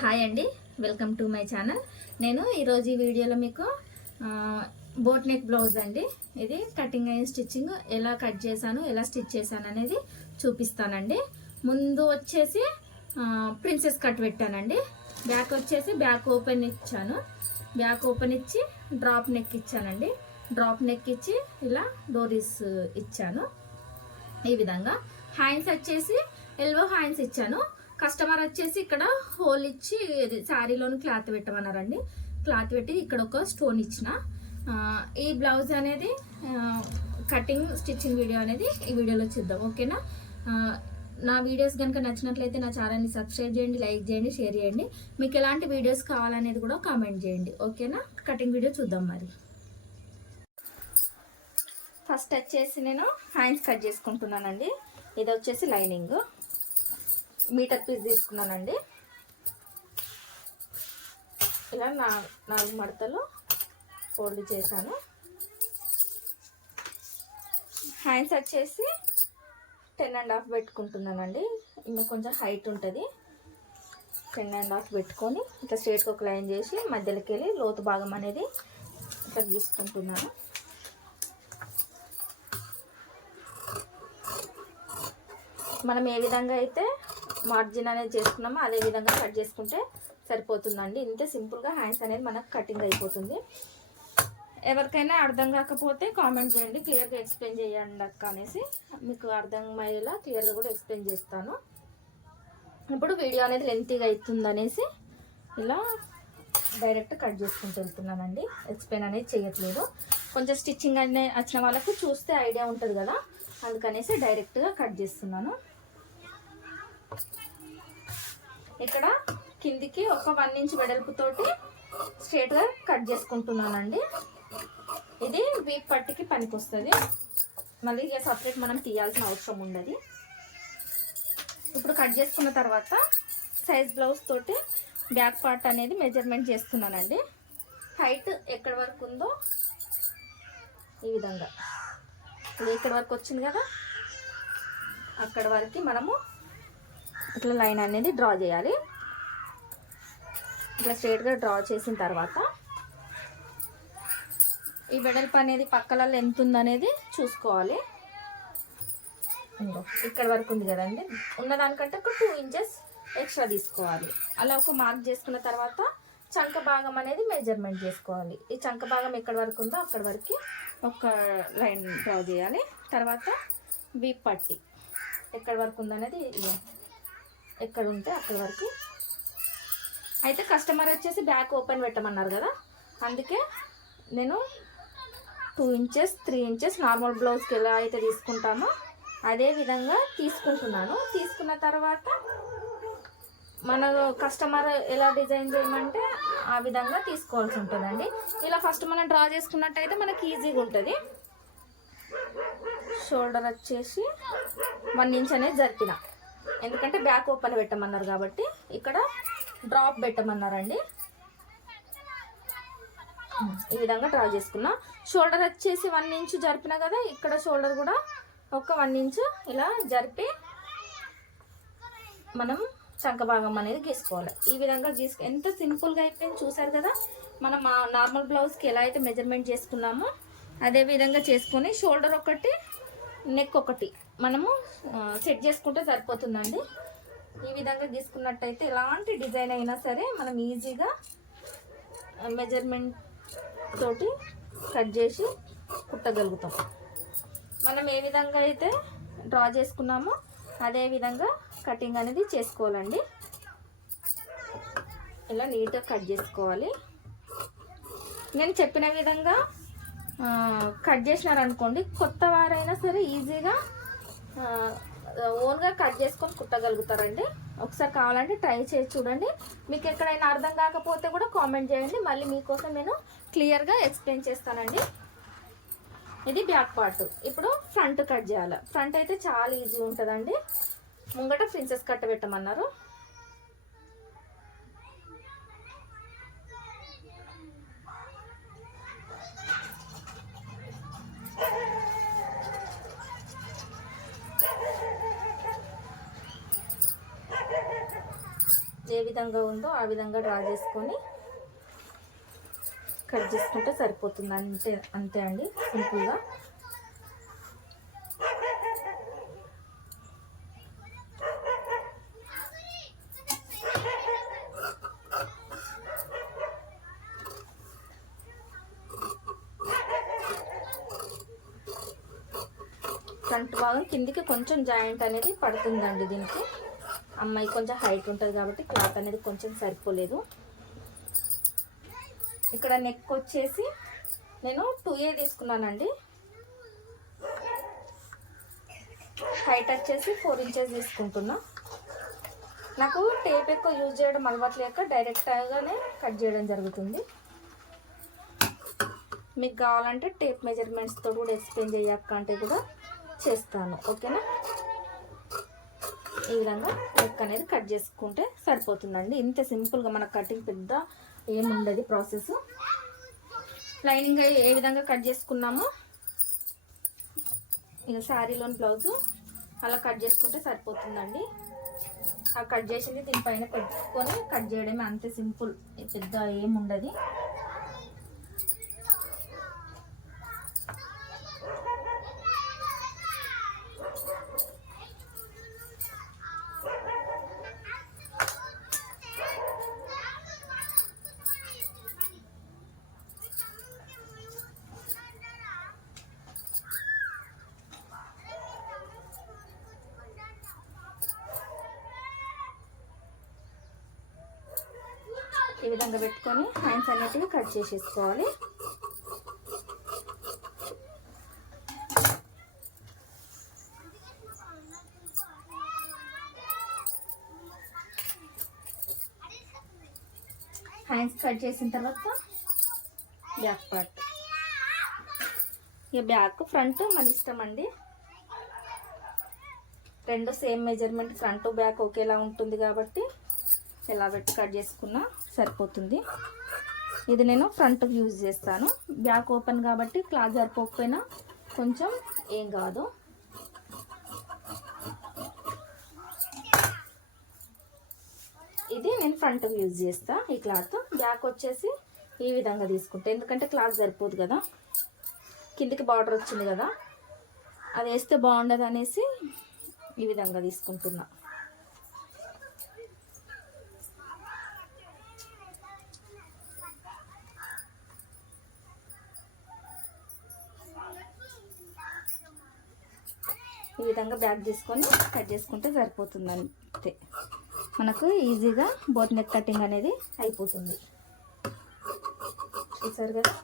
Hi అండి welcome to my channel. నేను ఈరోజు ఈ వీడియోలో మీకు బోట్ నెక్ బ్లౌజ్ అండి. ఇది కటింగ్ అయిన స్టిచ్చింగ్ ఎలా కట్ చేశాను ఎలా స్టిచ్ చేశాను అనేది చూపిస్తానండి. ముందు వచ్చేసి ప్రిన్సెస్ కట్ పెట్టానండి. బ్యాక్ వచ్చేసి బ్యాక్ ఓపెన్ ఇచ్చాను. బ్యాక్ ఓపెన్ ఇచ్చి డ్రాప్ నెక్ ఇచ్చానండి. డ్రాప్ నెక్ ఇచ్చి ఇలా డోరీస్ ఇచ్చాను. ఈ విధంగా హ్యాండ్స్ వచ్చేసి ఎల్బో హ్యాండ్స్ ఇచ్చాను. కస్టమర్ వచ్చేసి ఇక్కడ హోల్ ఇచ్చి శారీలోని క్లాత్ పెట్టమన్నారండి. క్లాత్ పెట్టి ఇక్కడ ఒక స్టోన్ ఇచ్చిన. ఈ బ్లౌజ్ అనేది కటింగ్ స్టిచ్చింగ్ వీడియో అనేది ఈ వీడియోలో చూద్దాం. ఓకేనా? నా వీడియోస్ కనుక నచ్చినట్లయితే నా ఛానల్ని సబ్స్క్రైబ్ చేయండి లైక్ చేయండి షేర్ చేయండి. మీకు ఎలాంటి వీడియోస్ కావాలనేది కూడా కామెంట్ చేయండి. ఓకేనా? కటింగ్ వీడియో చూద్దాం మరి. ఫస్ట్ వచ్చేసి నేను హ్యాండ్స్ కట్ చేసుకుంటున్నానండి. ఇది వచ్చేసి లైనింగ్. మీటర్ పీస్ తీసుకున్నానండి. ఇలా నా నాలుగు మడతలు ఫోల్డ్ చేశాను. హ్యాండ్స్ వచ్చేసి టెన్ అండ్ హాఫ్ పెట్టుకుంటున్నానండి. ఇంకా కొంచెం హైట్ ఉంటుంది. టెన్ అండ్ హాఫ్ పెట్టుకొని ఇట్లా స్ట్రేట్గా ఒక లైన్ చేసి మధ్యలోకి వెళ్ళి లోతు భాగం అనేది ఇట్లా తీసుకుంటున్నాను మనం ఏ విధంగా అయితే మార్జిన్ అనేది చేసుకున్నామో? అదే విధంగా కట్ చేసుకుంటే సరిపోతుందండి. ఇంతే సింపుల్గా హ్యాండ్స్ అనేది మనకు కటింగ్ అయిపోతుంది. ఎవరికైనా అర్థం కాకపోతే కామెంట్ చేయండి. క్లియర్గా ఎక్స్ప్లెయిన్ చేయండి అక్క అనేసి మీకు అర్థమయ్యేలా క్లియర్గా కూడా ఎక్స్ప్లెయిన్ చేస్తాను. ఇప్పుడు వీడియో అనేది లెంతీగా అవుతుంది అనేసి ఇలా డైరెక్ట్ కట్ చేసుకుంటూ వెళ్తున్నానండి. ఎక్స్ప్లెయిన్ అనేది చేయట్లేదు. కొంచెం స్టిచ్చింగ్ అనే వచ్చిన వాళ్ళకు చూస్తే ఐడియా ఉంటుంది కదా? అందుకనేసి డైరెక్ట్గా కట్ చేస్తున్నాను. ఇక్కడ కిందికి ఒక వన్ ఇంచ్ వెడల్పుతోటి స్ట్రేట్గా కట్ చేసుకుంటున్నానండి. ఇది వీప్ పట్టికి పనికి వస్తుంది మళ్ళీ ఇక సపరేట్ మనం తీయాల్సిన అవసరం ఉండదు. ఇప్పుడు కట్ చేసుకున్న తర్వాత సైజ్ బ్లౌజ్ తోటి బ్యాక్ పార్ట్ అనేది మెజర్మెంట్ చేస్తున్నానండి. హైట్ ఎక్కడి వరకు ఉందో ఈ విధంగా. ఇది ఇక్కడ వరకు వచ్చింది కదా? అక్కడ వరకు మనము ఇట్లా లైన్ అనేది డ్రా చేయాలి. ఇట్లా స్ట్రైట్గా డ్రా చేసిన తర్వాత ఈ వెడల్పు అనేది పక్కలలో ఎంత ఉందనేది చూసుకోవాలి. ఇక్కడ వరకు ఉంది కదండి. ఉన్నదానికంటే ఒక టూ ఇంచెస్ ఎక్స్ట్రా తీసుకోవాలి. అలా ఒక మార్క్ చేసుకున్న తర్వాత చంక భాగం అనేది మెజర్మెంట్ చేసుకోవాలి. ఈ చంక భాగం ఎక్కడ వరకు ఉందో అక్కడ వరకు ఒక లైన్ డ్రా చేయాలి. తర్వాత వీప్ పట్టి ఎక్కడ వరకు ఉందనేది. ఎక్కడ ఉంటే అక్కడ వరకు. అయితే కస్టమర్ వచ్చేసి బ్యాక్ ఓపెన్ పెట్టమన్నారు కదా. అందుకే నేను two inches three inches normal బ్లౌజ్కి ఎలా అయితే తీసుకుంటానో అదే విధంగా తీసుకుంటున్నాను. తీసుకున్న తర్వాత మన కస్టమర్ ఎలా డిజైన్ చేయమంటే ఆ విధంగా తీసుకోవాల్సి ఉంటుందండి. ఇలా ఫస్ట్ మనం డ్రా చేసుకున్నట్టయితే మనకి ఈజీగా ఉంటుంది. షోల్డర్ వచ్చేసి వన్ ఇంచ్ అనేది జరిపిన. ఎందుకంటే బ్యాక్ ఓపెన్ పెట్టమన్నారు కాబట్టి ఇక్కడ డ్రాప్ పెట్టమన్నారండి. ఈ విధంగా డ్రా చేసుకున్నా. షోల్డర్ వచ్చేసి వన్ ఇంచ్ జరిపిన కదా ఇక్కడ షోల్డర్ కూడా ఒక వన్ ఇంచ్ ఇలా జరిపి మనం చంక భాగం అనేది గీసుకోవాలి. ఈ విధంగా గీసుకు ఎంత సింపుల్గా అయిపోయింది చూసారు కదా? మనం మా నార్మల్ బ్లౌజ్కి ఎలా అయితే మెజర్మెంట్ చేసుకున్నామో అదే విధంగా చేసుకొని షోల్డర్ ఒకటి నెక్ ఒకటి మనము సెట్ చేసుకుంటే సరిపోతుందండి. ఈ విధంగా గీసుకున్నట్టయితే ఎలాంటి డిజైన్ అయినా సరే మనం ఈజీగా మెజర్మెంట్ తోటి కట్ చేసి కుట్టగలుగుతాం. మనం ఏ విధంగా అయితే డ్రా చేసుకున్నామో అదే విధంగా కటింగ్ అనేది చేసుకోవాలండి. ఇలా నీట్గా కట్ చేసుకోవాలి. నేను చెప్పిన విధంగా కట్ చేసినారనుకోండి కొత్త వారైనా సరే ఈజీగా ఓన్గా కట్ చేసుకొని కుట్టగలుగుతారండి. ఒకసారి కావాలంటే ట్రై చేసి చూడండి. మీకు ఎక్కడైనా అర్థం కాకపోతే కూడా కామెంట్ చేయండి. మళ్ళీ మీకోసం నేను క్లియర్గా ఎక్స్ప్లెయిన్ చేస్తానండి. ఇది బ్యాక్ పార్ట్ ఇప్పుడు ఫ్రంట్ కట్ చేయాలి. ఫ్రంట్ అయితే చాలా ఈజీ ఉంటుందండి. ముంగట ప్రిన్సెస్ కట్ట పెట్టమన్నారు ఏ విధంగా ఉందో ఆ విధంగా డ్రా చేసుకొని కట్ చేసుకుంటే సరిపోతుంది అంతే అంతే అండి సింపుల్గా. ఫ్రంట్ భాగం కిందికి కొంచెం జాయింట్ అనేది పడుతుందండి దీనికి. అమ్మాయి కొంచెం హైట్ ఉంటుంది కాబట్టి క్లాత్ అనేది కొంచెం సరిపోలేదు. ఇక్కడ నెక్ వచ్చేసి నేను టూ ఏ తీసుకున్నానండి. హైట్ వచ్చేసి ఫోర్ ఇంచెస్ తీసుకుంటున్నా. నాకు టేప్ ఎక్కువ యూజ్ చేయడం అలవాట్లేక డైరెక్ట్గానే కట్ చేయడం జరుగుతుంది. మీకు కావాలంటే టేప్ మెజర్మెంట్స్తో కూడా ఎక్స్ప్లెయిన్ చేయక్క అంటే కూడా చేస్తాను. ఓకేనా ఈ విధంగా నెక్ అనేది కట్ చేసుకుంటే సరిపోతుందండి. ఇంత సింపుల్గా మన కటింగ్ పెద్ద ఏముండదు ప్రాసెస్. లైనింగ్ ఏ విధంగా కట్ చేసుకున్నామో ఇక శారీలోని బ్లౌజు అలా కట్ చేసుకుంటే సరిపోతుందండి. ఆ కట్ చేసింది దీనిపైన పెట్టుకొని కట్ చేయడమే అంతే సింపుల్. పెద్ద ఏముండదు. ఈ విధంగా పెట్టుకొని హ్యాండ్స్ అనేటివి కట్ చేసేసుకోవాలి. హ్యాండ్స్ కట్ చేసిన తర్వాత బ్యాక్ పార్ట్. ఇక బ్యాక్ ఫ్రంట్ మన ఇష్టం అండి. రెండు సేమ్ మెజర్మెంట్ ఫ్రంట్ బ్యాక్ ఒకేలా ఉంటుంది కాబట్టి ఎలా పెట్టి కట్ చేసుకున్నా సరిపోతుంది. ఇది నేను ఫ్రంట్ యూజ్ చేస్తాను. బ్యాక్ ఓపెన్ కాబట్టి క్లాత్ సరిపోకపోయినా కొంచెం ఏం కాదు. ఇది నేను ఫ్రంట్ యూజ్ చేస్తా ఈ క్లాత్. బ్యాక్ వచ్చేసి ఈ విధంగా తీసుకుంటా. ఎందుకంటే క్లాత్ సరిపోదు కదా. కిందికి బార్డర్ వచ్చింది కదా. అది వేస్తే బాగుండదు అనేసి ఈ విధంగా తీసుకుంటున్నా. ఈ విధంగా బ్యాక్ చేసుకొని కట్ చేసుకుంటే సరిపోతుంది అంతే. మనకు ఈజీగా బోట్ నెక్ కటింగ్ అనేది అయిపోతుంది. చూసారు కదా?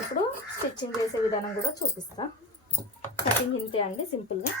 ఇప్పుడు స్టిచ్చింగ్ చేసే విధానం కూడా చూపిస్తా. కటింగ్ ఇంతే అండి సింపుల్గా.